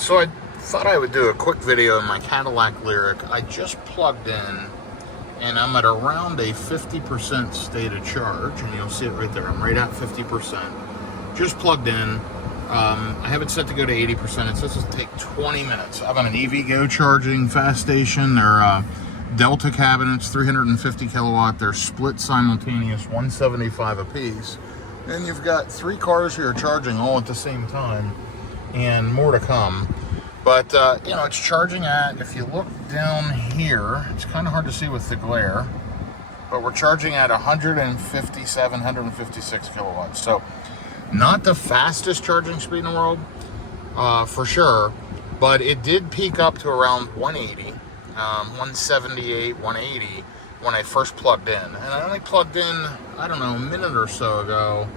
So I thought I would do a quick video of my Cadillac Lyriq. I just plugged in and I'm at around a 50% state of charge, and you'll see it right there. I'm right at 50%. Just plugged in. I have it set to go to 80%. It says it'll take 20 minutes. I'm on an EVgo charging fast station. They're Delta cabinets, 350 kilowatt. They're split simultaneous, 175 a piece. And you've got 3 cars here charging all at the same time, and more to come. But, you know, it's charging at, if you look down here, it's kind of hard to see with the glare, but we're charging at 157, 156 kilowatts. So, not the fastest charging speed in the world, for sure, but it did peak up to around 180, 178, 180 when I first plugged in. And I only plugged in, I don't know, a minute or so ago.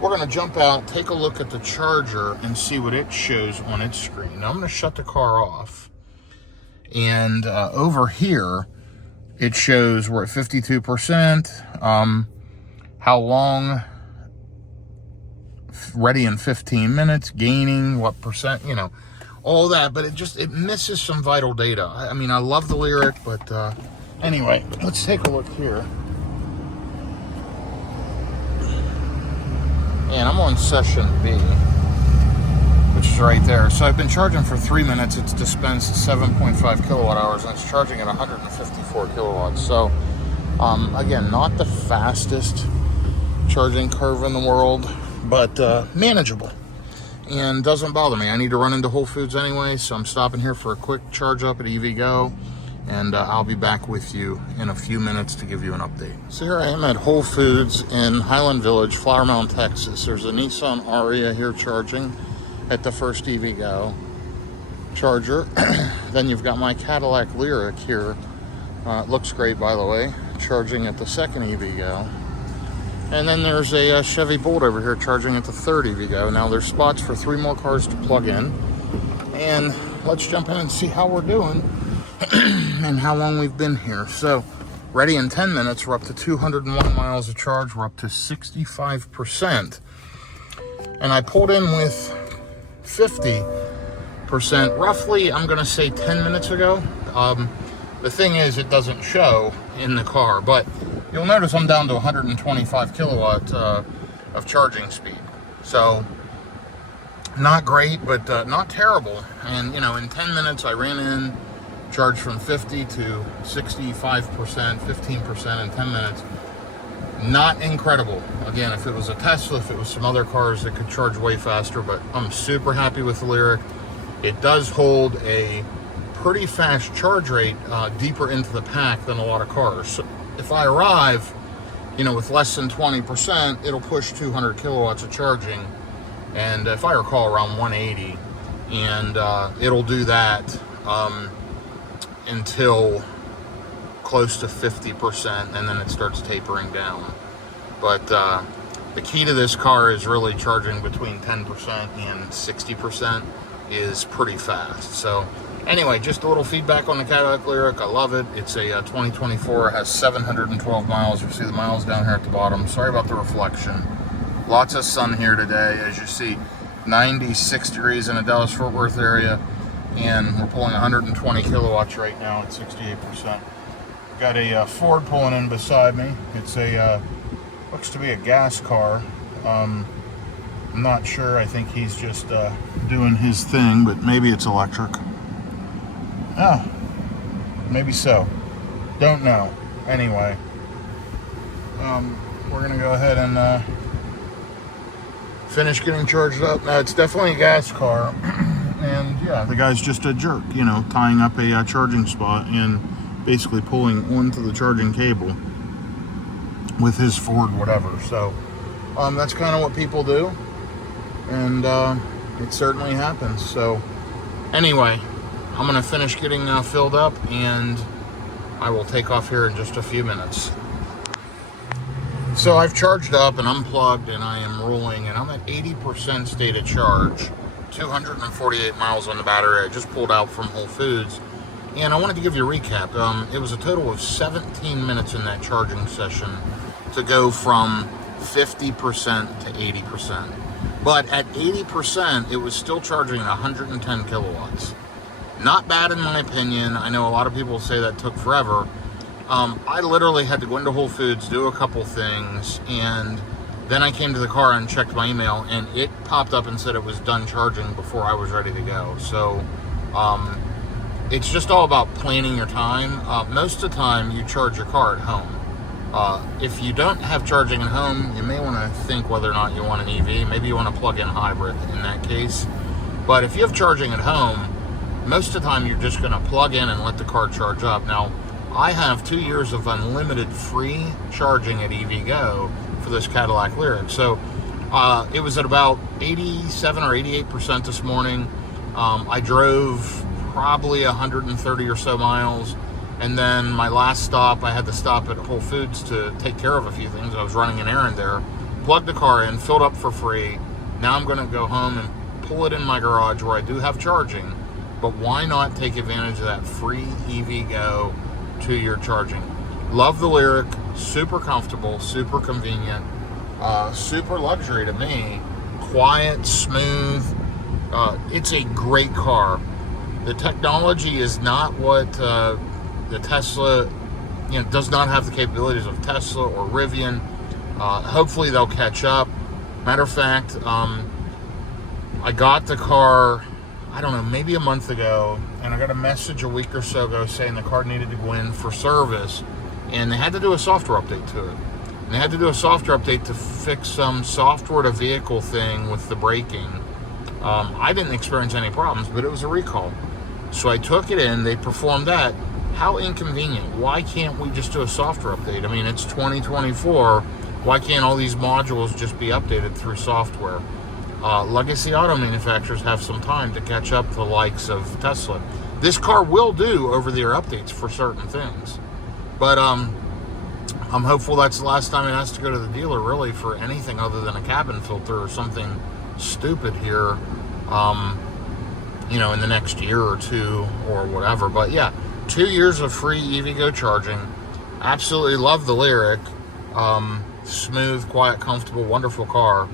We're going to jump out, take a look at the charger, and see what it shows on its screen. Now I'm going to shut the car off, and over here it shows we're at 52%, how long, ready in 15 minutes, gaining, what percent, you know, all that, but it misses some vital data. I mean, I love the Lyriq, but anyway, let's take a look here. And I'm on session B, which is right there. So I've been charging for 3 minutes. It's dispensed 7.5 kilowatt hours, and it's charging at 154 kilowatts. So, again, not the fastest charging curve in the world, but manageable. And doesn't bother me. I need to run into Whole Foods anyway, so I'm stopping here for a quick charge up at EVgo. And I'll be back with you in a few minutes to give you an update. So here I am at Whole Foods in Highland Village, Flower Mound, Texas. There's a Nissan Aria here charging at the first EVgo charger. Then you've got my Cadillac Lyriq here. It looks great, by the way, charging at the second EVgo. And then there's a Chevy Bolt over here charging at the third EVgo. Now there's spots for 3 more cars to plug in. And let's jump in and see how we're doing and how long we've been here. So, ready in 10 minutes, we're up to 201 miles of charge. We're up to 65%. And I pulled in with 50%, roughly, I'm going to say 10 minutes ago. The thing is, it doesn't show in the car, but you'll notice I'm down to 125 kilowatts of charging speed. So, not great, but not terrible. And, you know, in 10 minutes, I ran in, charged from 50 to 65%, 15% in 10 minutes. Not incredible. Again, if it was a Tesla, if it was some other cars, it could charge way faster, but I'm super happy with the Lyriq. It does hold a pretty fast charge rate deeper into the pack than a lot of cars. So if I arrive, you know, with less than 20%, it'll push 200 kilowatts of charging. And if I recall, around 180, and it'll do that until close to 50%, and then it starts tapering down. But the key to this car is really charging between 10% and 60% is pretty fast. So anyway, just a little feedback on the Cadillac Lyriq. I love it. It's a 2024. It has 712 miles. You see the miles down here at the bottom. Sorry about the reflection. Lots of sun here today, as you see. 96 degrees in the Dallas-Fort Worth area, and we're pulling 120 kilowatts right now at 68%. Got a Ford pulling in beside me. It's a looks to be a gas car. I'm not sure. I think he's just doing his thing, but maybe it's electric. Oh, maybe so. Don't know. Anyway, we're gonna go ahead and finish getting charged up. Now, it's definitely a gas car. And yeah, the guy's just a jerk, you know, tying up a charging spot and basically pulling onto the charging cable with his Ford whatever. So that's kind of what people do, and it certainly happens. So anyway, I'm going to finish getting filled up, and I will take off here in just a few minutes. So I've charged up and unplugged, and I am rolling, and I'm at 80% state of charge. 248 miles on the battery. I just pulled out from Whole Foods, and I wanted to give you a recap. It was a total of 17 minutes in that charging session to go from 50% to 80%. But at 80%, it was still charging 110 kilowatts. Not bad in my opinion. I know a lot of people say that took forever. I literally had to go into Whole Foods, do a couple things, and then I came to the car and checked my email, and it popped up and said it was done charging before I was ready to go. So it's just all about planning your time. Most of the time, you charge your car at home. If you don't have charging at home, you may want to think whether or not you want an EV. Maybe you want a plug-in hybrid in that case. But if you have charging at home, most of the time you're just going to plug in and let the car charge up. Now, I have 2 years of unlimited free charging at EVgo for this Cadillac Lyriq. So it was at about 87 or 88% this morning. I drove probably 130 or so miles. And then my last stop, I had to stop at Whole Foods to take care of a few things. I was running an errand there. Plugged the car in, filled up for free. Now I'm going to go home and pull it in my garage where I do have charging. But why not take advantage of that free EVgo 2-year charging? Love the Lyriq. Super comfortable, super convenient, super luxury to me. Quiet, smooth. It's a great car. The technology is not what... the Tesla, does not have the capabilities of Tesla or Rivian. Hopefully they'll catch up. Matter of fact, I got the car, I don't know, maybe a month ago, and I got a message a week or so ago saying the car needed to go in for service, and they had to do a software update to it. And they had to do a software update to fix some software to vehicle thing with the braking. I didn't experience any problems, but it was a recall. So I took it in, they performed that. How inconvenient. Why can't we just do a software update? I mean, it's 2024. Why can't all these modules just be updated through software? Legacy auto manufacturers have some time to catch up to the likes of Tesla. This car will do over-the-air updates for certain things. But I'm hopeful that's the last time it has to go to the dealer, really, for anything other than a cabin filter or something stupid here, in the next year or two or whatever. But yeah, 2 years of free EVgo charging. Absolutely love the Lyriq. Smooth, quiet, comfortable, wonderful car.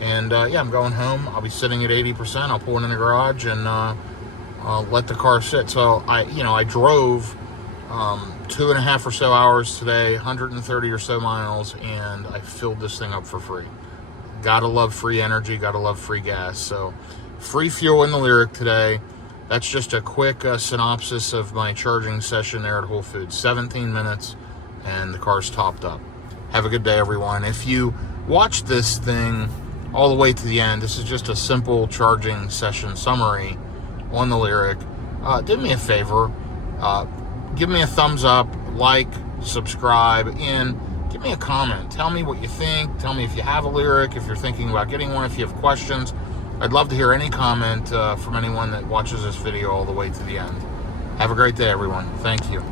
And I'm going home. I'll be sitting at 80%. I'll pull it in the garage and let the car sit. So I drove 2.5 or so hours today, 130 or so miles, and I filled this thing up for free. Gotta love free energy. Gotta love free gas. So free fuel in the Lyriq today. That's just a quick synopsis of my charging session there at Whole Foods. 17 minutes, and the car's topped up. Have a good day, everyone. If you watch this thing all the way to the end, this is just a simple charging session summary on the Lyriq. Do me a favor. Give me a thumbs up, like, subscribe, and give me a comment. Tell me what you think. Tell me if you have a Lyriq, if you're thinking about getting one, if you have questions. I'd love to hear any comment from anyone that watches this video all the way to the end. Have a great day, everyone. Thank you.